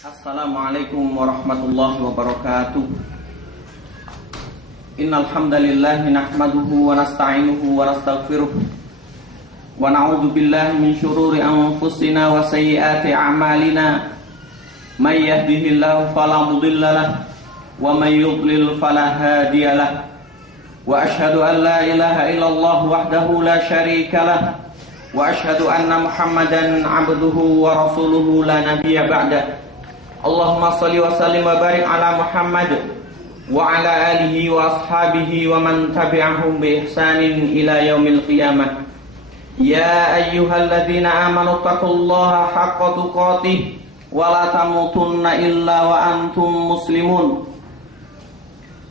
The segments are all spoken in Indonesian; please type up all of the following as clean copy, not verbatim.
Assalamualaikum warahmatullahi wabarakatuh. Innal hamdalillah nahmaduhu wa nasta'inuhu wa nastaghfiruh wa na'udzu billahi min shururi anfusina wa sayyiati a'malina. May yahdihillahu fala mudilla lahu wa may yudlil fala hadiya lahu. Wa asyhadu an la ilaha illallah wahdahu la syarika lahu wa asyhadu anna Muhammadan 'abduhu wa rasuluhu la nabiyya ba'da. Allahumma salli wa sallim wa barik ala Muhammad wa ala alihi wa ashabihi wa man tabi'ahum bi ihsanin ila yaumil qiyamah. Ya ayyuhalladzina amanu taqullaha haqqa tuqatih wa la tamutunna illa wa antum muslimun.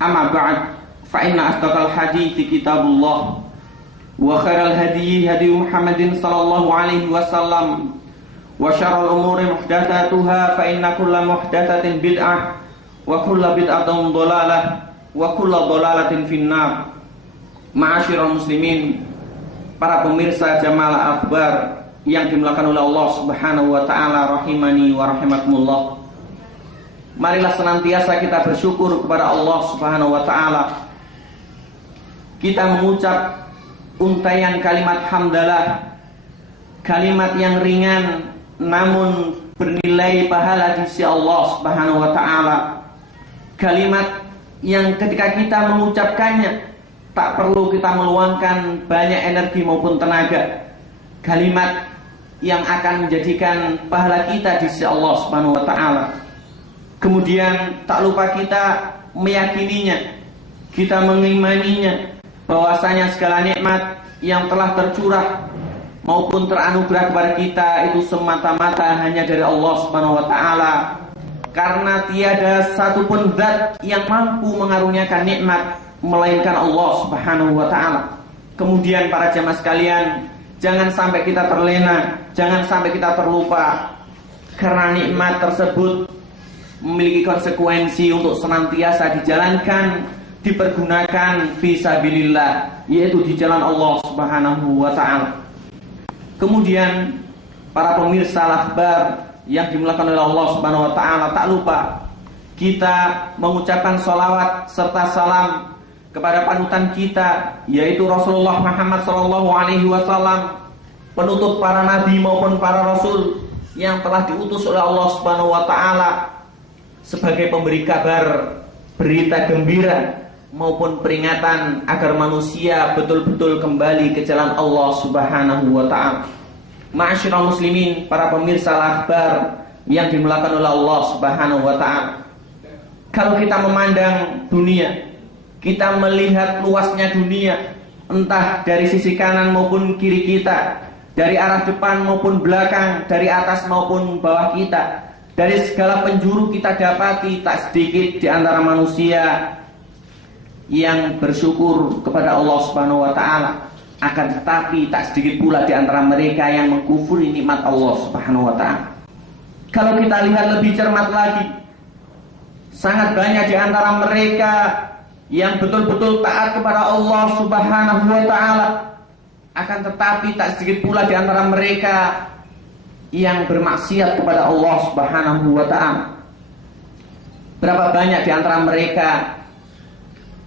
Amma ba'd, fa inna asdaqal hadithi kitabullah wa khairal hadyi hadi Muhammadin sallallahu alaihi wasallam wa syarrul umuri muhdatsatuha fa inna kulla muhdatsatin bid'ah wa kulla bid'atin dhalalah wa kulla dhalalatin finnar. Ma'asyiral muslimin, para pemirsa Jamaah Akhbar yang dimuliakan oleh Allah Subhanahu wa taala, rahimani wa rahimakumullah. Marilah senantiasa kita bersyukur kepada Allah Subhanahu wa taala. Kita mengucap untaian kalimat hamdalah, kalimat yang ringan namun bernilai pahala di sisi Allah Subhanahu wa taala. Kalimat yang ketika kita mengucapkannya tak perlu kita meluangkan banyak energi maupun tenaga. Kalimat yang akan menjadikan pahala kita di sisi Allah Subhanahu wa taala. Kemudian tak lupa kita meyakininya, kita mengimaninya bahwasanya segala nikmat yang telah tercurah maupun teranugerah kepada kita itu semata-mata hanya dari Allah Subhanahu wa taala, karena tiada satupun zat yang mampu mengaruniakan nikmat melainkan Allah Subhanahu wa taala. Kemudian para jamaah sekalian, jangan sampai kita terlena, jangan sampai kita terlupa, karena nikmat tersebut memiliki konsekuensi untuk senantiasa dijalankan, dipergunakan fisabilillah, yaitu di jalan Allah Subhanahu wa taala. Kemudian para pemirsa Akhbar yang dimuliakan oleh Allah Subhanahu wa taala, tak lupa kita mengucapkan sholawat serta salam kepada panutan kita, yaitu Rasulullah Muhammad sallallahu alaihi wasallam, penutup para nabi maupun para rasul yang telah diutus oleh Allah Subhanahu wa taala sebagai pemberi kabar, berita gembira maupun peringatan agar manusia betul-betul kembali ke jalan Allah Subhanahu wa ta'ala. Ma'asyiral muslimin, para pemirsa Akhbar yang dimuliakan oleh Allah Subhanahu wa ta'ala. Kalau kita memandang dunia, kita melihat luasnya dunia, entah dari sisi kanan maupun kiri kita, dari arah depan maupun belakang, dari atas maupun bawah kita, dari segala penjuru kita dapati tak sedikit di antara manusia yang bersyukur kepada Allah Subhanahu wa taala, akan tetapi tak sedikit pula di antara mereka yang mengkufuri nikmat Allah Subhanahu wa taala. Kalau kita lihat lebih cermat lagi, sangat banyak di antara mereka yang betul-betul taat kepada Allah Subhanahu wa taala, akan tetapi tak sedikit pula di antara mereka yang bermaksiat kepada Allah Subhanahu wa taala. Berapa banyak di antara mereka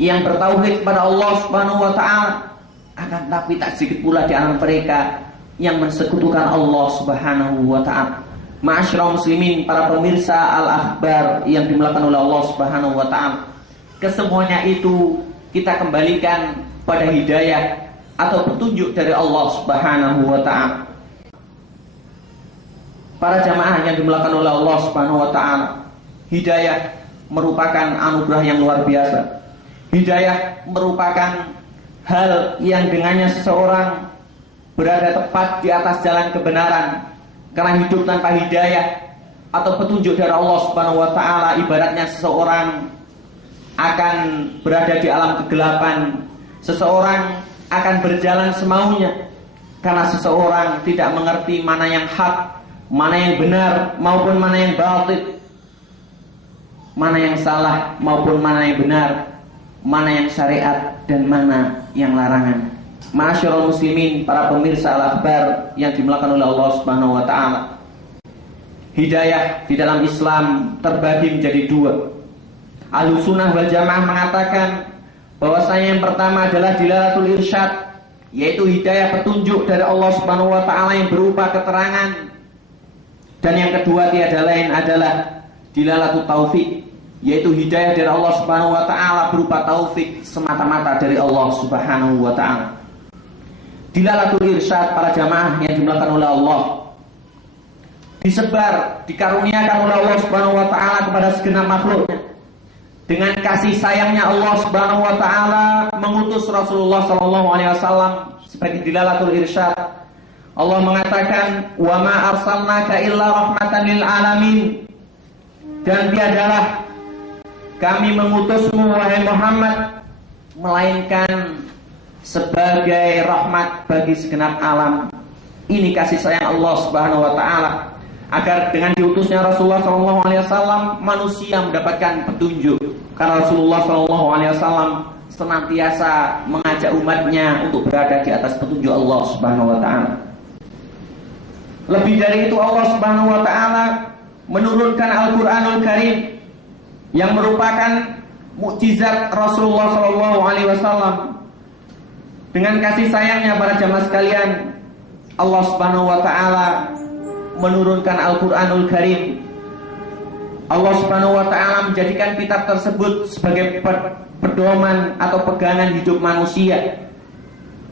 yang bertauhid kepada Allah Subhanahu wa taala, akan tapi tak sedikit pula di antara mereka yang mensekutukan Allah Subhanahu wa taala. Ma'asyiral muslimin, para pemirsa Al-Akhbar yang dimuliakan oleh Allah Subhanahu wa taala, kesemuanya itu kita kembalikan pada hidayah atau petunjuk dari Allah Subhanahu wa taala. Para jamaah yang dimuliakan oleh Allah Subhanahu wa taala, hidayah merupakan anugerah yang luar biasa. Hidayah merupakan hal yang dengannya seseorang berada tepat di atas jalan kebenaran. Karena hidup tanpa hidayah atau petunjuk dari Allah Subhanahu wa taala, ibaratnya seseorang akan berada di alam kegelapan. Seseorang akan berjalan semaunya, karena seseorang tidak mengerti mana yang hak, mana yang benar maupun mana yang batil, mana yang salah maupun mana yang benar, mana yang syariat dan mana yang larangan. Ma'asyiral muslimin, para pemirsa Al-Akhbar yang dimuliakan oleh Allah Subhanahu wa taala. Hidayah di dalam Islam terbagi menjadi dua. Ahlussunnah wal Jamaah mengatakan bahwasanya yang pertama adalah dilalatul irsyad, yaitu hidayah petunjuk dari Allah Subhanahu wa taala yang berupa keterangan. Dan yang kedua tiada lain adalah dilalatul taufik, yaitu hidayah dari Allah Subhanahu wa taala berupa taufik semata-mata dari Allah Subhanahu wa taala. Dilalatul irsyad para jamaah yang dimulakan oleh Allah, disebar, dikaruniakan oleh Allah Subhanahu wa taala kepada segenap makhluknya. Dengan kasih sayangnya Allah Subhanahu wa taala mengutus Rasulullah sallallahu alaihi wasallam sebagai dilalatul irsyad. Allah mengatakan, "Wa ma arsalnaka illa rahmatan lil alamin." Dan tiadalah kami mengutusmu wahai Muhammad melainkan sebagai rahmat bagi segenap alam. Ini kasih sayang Allah Subhanahu wa taala, agar dengan diutusnya Rasulullah SAW manusia mendapatkan petunjuk. Karena Rasulullah SAW senantiasa mengajak umatnya untuk berada di atas petunjuk Allah Subhanahu wa taala. Lebih dari itu, Allah Subhanahu wa taala menurunkan Al-Qur'anul Karim yang merupakan mukjizat Rasulullah SAW. Dengan kasih sayangnya para jamaah sekalian, Allah Subhanahu wa taala menurunkan Al-Qur'anul Karim. Allah Subhanahu wa taala menjadikan kitab tersebut sebagai pedoman atau pegangan hidup manusia.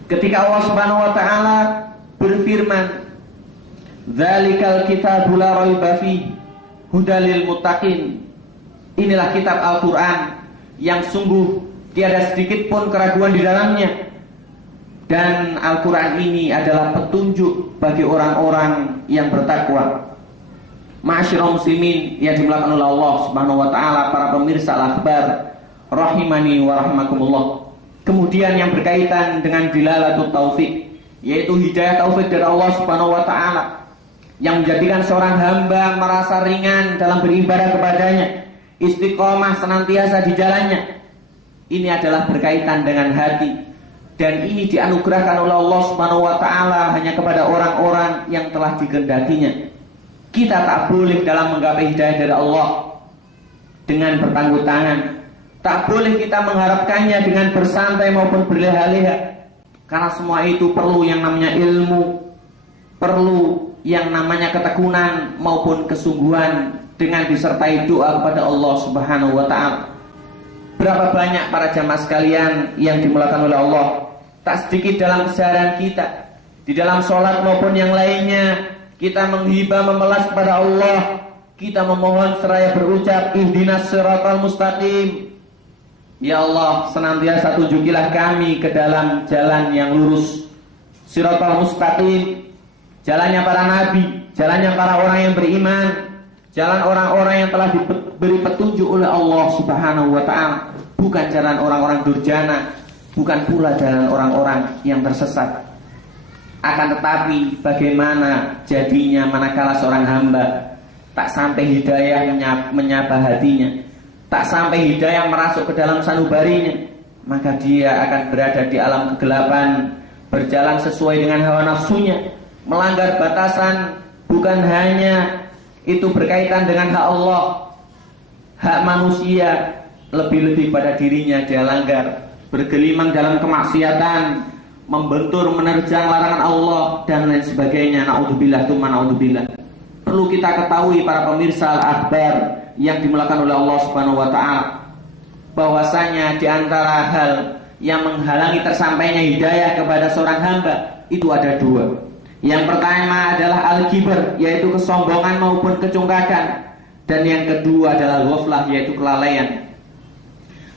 Ketika Allah Subhanahu wa taala berfirman, "Dzalikal kitabu la raiba fihi hudal lil muttaqin." Inilah kitab Al-Qur'an yang sungguh tiada sedikit pun keraguan di dalamnya. Dan Al-Quran ini adalah petunjuk bagi orang-orang yang bertakwa. Ma'asyiral muslimin yang dimuliakan oleh Allah Subhanahu wa taala, para pemirsa Al-Akhbar rahimani wa rahimakumullah. Kemudian yang berkaitan dengan dilalatul taufik, yaitu hidayah taufik dari Allah Subhanahu wa taala yang menjadikan seorang hamba merasa ringan dalam beribadah kepadanya, istiqomah senantiasa di jalannya. Ini adalah berkaitan dengan hati, dan ini dianugerahkan oleh Allah Subhanahu wa taala hanya kepada orang-orang yang telah dikehendakinya. Kita tak boleh dalam menggapai hidayah dari Allah dengan bertangguh tangan. Tak boleh kita mengharapkannya dengan bersantai maupun berleha-leha. Karena semua itu perlu yang namanya ilmu, perlu yang namanya ketekunan maupun kesungguhan, dengan disertai doa kepada Allah Subhanahu wa taala. Berapa banyak para jamaah sekalian yang dimuliakan oleh Allah, tak sedikit dalam keseharian kita, di dalam sholat maupun yang lainnya, kita menghibah memelas kepada Allah. Kita memohon seraya berucap, ihdinas siratal mustaqim. Ya Allah, senantiasa tunjukilah kami ke dalam jalan yang lurus. Siratal mustaqim, jalannya para nabi, jalannya para orang yang beriman, jalan orang-orang yang telah diberi petunjuk oleh Allah Subhanahu wa ta'ala. Bukan jalan orang-orang durjana, bukan pula jalan orang-orang yang tersesat. Akan tetapi bagaimana jadinya manakala seorang hamba tak sampai hidayah menyapa hatinya, tak sampai hidayah merasuk ke dalam sanubarinya, maka dia akan berada di alam kegelapan, berjalan sesuai dengan hawa nafsunya, melanggar batasan. Bukan hanya itu berkaitan dengan hak Allah, hak manusia, lebih-lebih pada dirinya dia langgar, bergelimang dalam kemaksiatan, membentur menerjang larangan Allah dan lain sebagainya. Naudzubillah tsumma naudzubillah. Perlu kita ketahui para pemirsa Al-Akhbar yang dimuliakan oleh Allah Subhanahu wa taala, bahwasanya di antara hal yang menghalangi tersampainya hidayah kepada seorang hamba itu ada dua. Yang pertama adalah al-kibr, yaitu kesombongan maupun kecongkakan, dan yang kedua adalah ghaflah, yaitu kelalaian.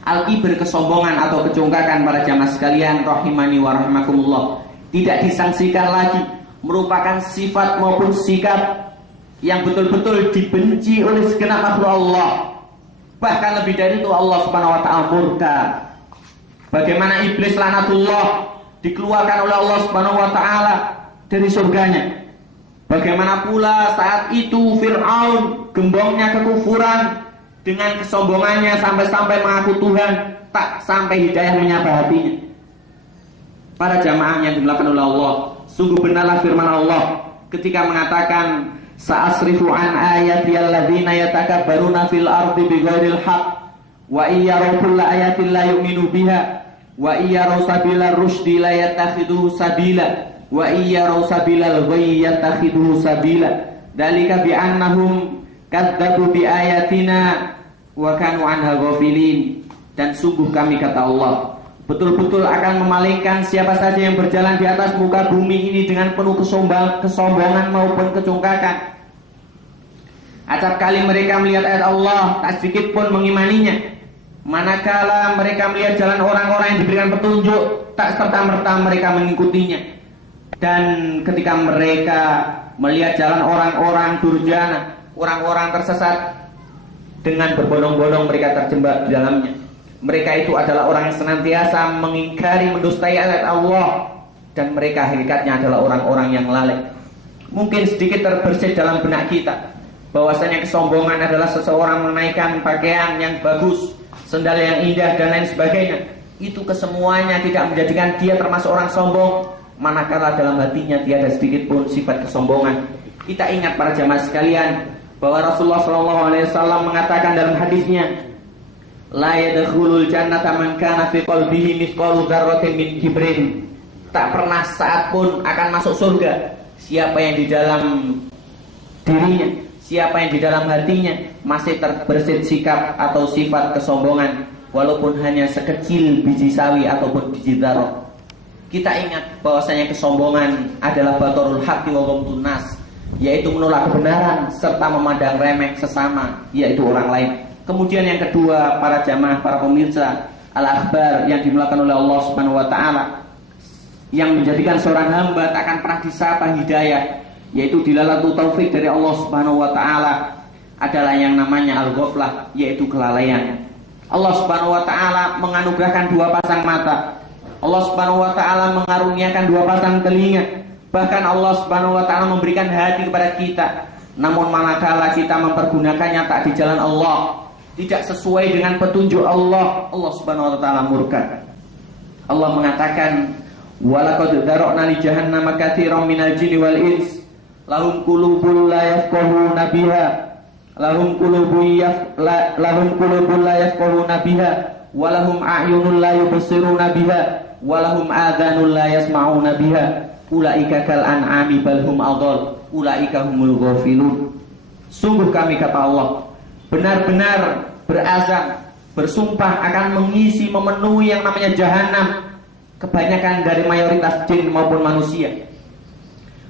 Al-kibr, kesombongan atau kecongkakan para jamaah sekalian rahimani wa rahimakumullah, tidak disangsikan lagi, merupakan sifat maupun sikap yang betul-betul dibenci oleh segenap makhluk Allah. Bahkan lebih dari itu, Allah Subhanahu wa ta'ala murka. Bagaimana iblis laknatullah dikeluarkan oleh Allah Subhanahu wa ta'ala dari surganya. Bagaimana pula saat itu Fir'aun, gembongnya kekufuran, dengan kesombongannya sampai-sampai mengaku Tuhan, tak sampai hidayah menyapa hatinya. Para jamaah yang dimuliakan oleh Allah, sungguh benarlah firman Allah ketika mengatakan, Sa'asrifu an ayati alladzina yatakabbaruna fil ardi bighairil haqq wa iyyaraw kulla ayatin la yu'minu biha wa iyyaraw sabila rusydi la yattakhidhuhu sabila wa iyyaraw sabilal ghayyi yattakhidhuhu sabila dalika bi'annahum kadzdzabu biayatina wa kanu anha ghafilin. Dan sungguh kami, kata Allah, betul-betul akan memalingkan siapa saja yang berjalan di atas muka bumi ini dengan penuh kesombongan maupun kecongkakan. Acap kali mereka melihat ayat Allah, tak sedikit pun mengimaninya. Manakala mereka melihat jalan orang-orang yang diberikan petunjuk, tak serta-merta mereka mengikutinya. Dan ketika mereka melihat jalan orang-orang durjana, orang-orang tersesat, dengan berbondong-bondong mereka terjebak di dalamnya. Mereka itu adalah orang yang senantiasa mengingkari, mendustai ayat Allah, dan mereka hakikatnya adalah orang-orang yang lalai. Mungkin sedikit terbersit dalam benak kita bahwasanya kesombongan adalah seseorang menaikkan pakaian yang bagus, sendal yang indah, dan lain sebagainya. Itu kesemuanya tidak menjadikan dia termasuk orang sombong, manakala dalam hatinya tiada sedikit pun sifat kesombongan. Kita ingat para jamaah sekalian bahwa Rasulullah SAW mengatakan dalam hadisnya, la yadkhulul jannata man kana fi qalbihi mithqalu dzarratin min kibrin. Tak pernah saat pun akan masuk surga siapa yang di dalam dirinya, siapa yang di dalam hatinya masih terbersit sikap atau sifat kesombongan, walaupun hanya sekecil biji sawi ataupun biji dzarrah. Kita ingat bahwasanya kesombongan adalah batarul haqqi wa ghamtun nas, yaitu menolak kebenaran serta memandang remeh sesama, yaitu orang lain. Kemudian yang kedua, para jamaah, para pemirsa al-akhbar yang dimuliakan oleh Allah Subhanahu wa taala, yang menjadikan seorang hamba tak akan pernah disapa hidayah, yaitu dilalatu taufik dari Allah Subhanahu wa taala, adalah yang namanya al-ghaflah, yaitu kelalaian. Allah Subhanahu wa taala menganugerahkan dua pasang mata. Allah Subhanahu wa taala mengaruniakan dua pasang telinga. Bahkan Allah Subhanahu wa taala memberikan hati kepada kita. Namun manakala kita mempergunakannya tak di jalan Allah, tidak sesuai dengan petunjuk Allah, Allah Subhanahu wa taala murka. Allah mengatakan, "Walaqad dzara'na li jahannama katsiran minal jinni wal ins, lahum qulubun la yafqahuna biha, lahum qulubun la yafqahuna biha, wa lahum a'yunun la yubsiruna biha, wa lahum adhanun la yasma'una biha. Ulaika kal an'ami bal hum adall, ulaika humul ghafilun." Sungguh kami, kata Allah, benar-benar berazam, bersumpah akan mengisi, memenuhi yang namanya jahanam kebanyakan dari mayoritas jin maupun manusia.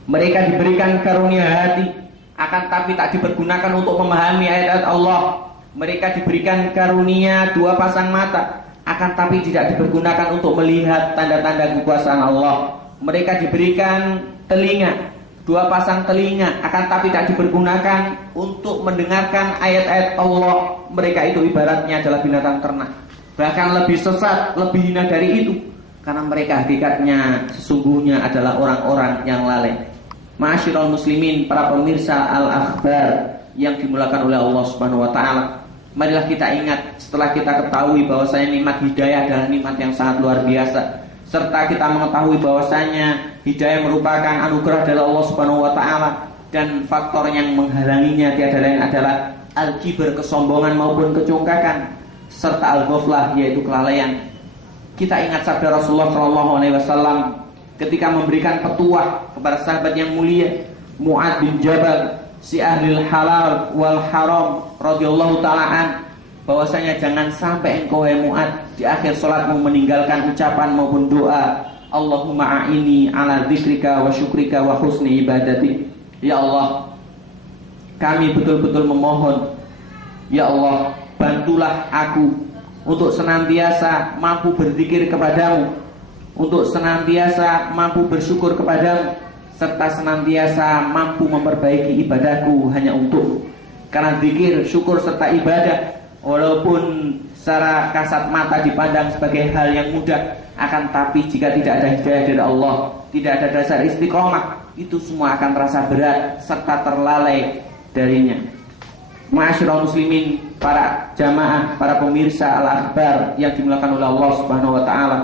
Mereka diberikan karunia hati, akan tapi tak dipergunakan untuk memahami ayat-ayat Allah. Mereka diberikan karunia dua pasang mata, akan tapi tidak dipergunakan untuk melihat tanda-tanda kekuasaan Allah. Mereka diberikan telinga, dua pasang telinga, akan tapi tidak dipergunakan untuk mendengarkan ayat-ayat Allah. Mereka itu ibaratnya adalah binatang ternak, bahkan lebih sesat, lebih hina dari itu, karena mereka hakikatnya sesungguhnya adalah orang-orang yang lalai. Ma'asyiral muslimin, para pemirsa al-akhbar yang dimuliakan oleh Allah Subhanahu wa taala, marilah kita ingat, setelah kita ketahui bahwasanya nikmat hidayah adalah nikmat yang sangat luar biasa, serta kita mengetahui bahwasanya hidayah merupakan anugerah dari Allah Subhanahu wa taala, dan faktor yang menghalanginya tiada lain adalah al-kibr, kesombongan maupun kecongkakan, serta al-ghaflah, yaitu kelalaian. Kita ingat sabda Rasulullah SAW ketika memberikan petuah kepada sahabat yang mulia Mu'adz bin Jabal, si ahlil halal wal haram radhiyallahu ta'ala an, bahwasanya jangan sampai engkau wahai Mu'adz di akhir salatmu meninggalkan ucapan maupun doa Allahumma a'ini ala dzikrika wa syukrika wa husni ibadati. Ya Allah, kami betul-betul memohon, ya Allah, bantulah aku untuk senantiasa mampu berzikir kepadamu, untuk senantiasa mampu bersyukur kepadamu, serta senantiasa mampu memperbaiki ibadahku hanya untuk. Karena zikir, syukur, serta ibadah, walaupun secara kasat mata dipandang sebagai hal yang mudah, akan tapi jika tidak ada hidayah dari Allah, tidak ada dasar istiqomah, itu semua akan terasa berat serta terlalai darinya. Ma'asyiral muslimin, para jamaah, para pemirsa al-akhbar yang dimuliakan oleh Allah Subhanahu wa taala,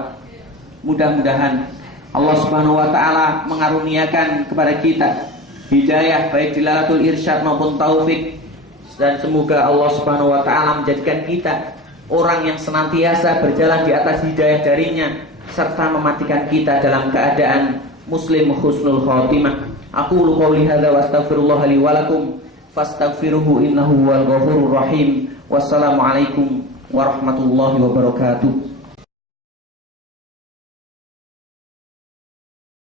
mudah-mudahan Allah Subhanahu wa taala mengaruniakan kepada kita hidayah baik dilalatul irsyad maupun taufik, dan semoga Allah Subhanahu wa taala menjadikan kita orang yang senantiasa berjalan di atas hidayah darinya, serta mematikan kita dalam keadaan muslim husnul khotimah. Aqulu qouli hadza wa astaghfirullah li wa lakum fastaghfiruhu innahu huwal ghafurur rahim. Wassalamualaikum warahmatullahi wabarakatuh.